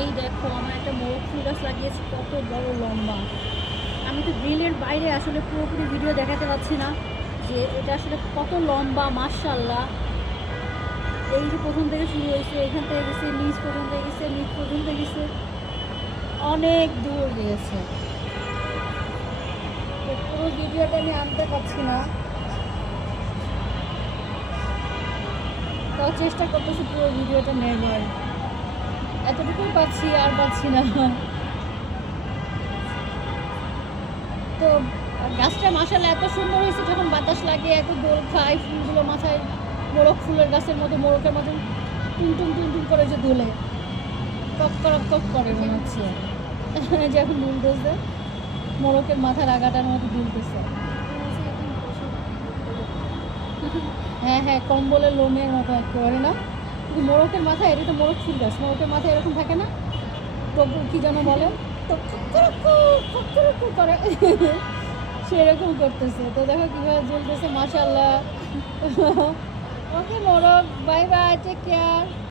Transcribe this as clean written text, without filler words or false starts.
এই দেখো আমার একটা মোরগ ফুল গাছ লাগিয়েছি, কত বড় লম্বা। আমি তো গ্রিলের বাইরে আসলে পুরোপুরি ভিডিও দেখাতে পারছি না যে এটা আসলে কত লম্বা, মাশাআল্লাহ। এই যে প্রথম থেকে শুরু হয়েছে, এখান থেকে গেছে নিচ পর্যন্ত গেছে, নিচ পর্যন্ত গেছে, অনেক দূর গিয়েছে। তো পুরো ভিডিওটা আমি আনতে পারছি না, তাও চেষ্টা করতেছি পুরো ভিডিওটা নেবার। এতটুকুই পাচ্ছি, আর পাচ্ছি না। তো গাছটা মাশাআল্লাহ এত সুন্দর হয়েছে, যখন বাতাস লাগে এত দোল খায়, ফুলগুলো মাথায় মোরগ ফুলের গাছের মতো, মোরগের মতন টুন টুন টুন টুন করে যে দোলে, কক করে মনে হচ্ছে যখন দুলতেছে, মোরগের মাথার আগাটার মতো দুলতেছে। হ্যাঁ হ্যাঁ, কম্বলের লোমের মতো একেবারে না, কিন্তু মোরগের মাথায়, এটা তো মোরগ ফুল গাছ, মোরগের মাথায় এরকম থাকে না, তো কি যেন বলে, তো খক্করক্কু করে সেরকম করতেছে। তো দেখো কীভাবে জ্বলতেছে, মাশাআল্লাহ। ওকে মোরগ, বাই বাই, টেক কেয়ার।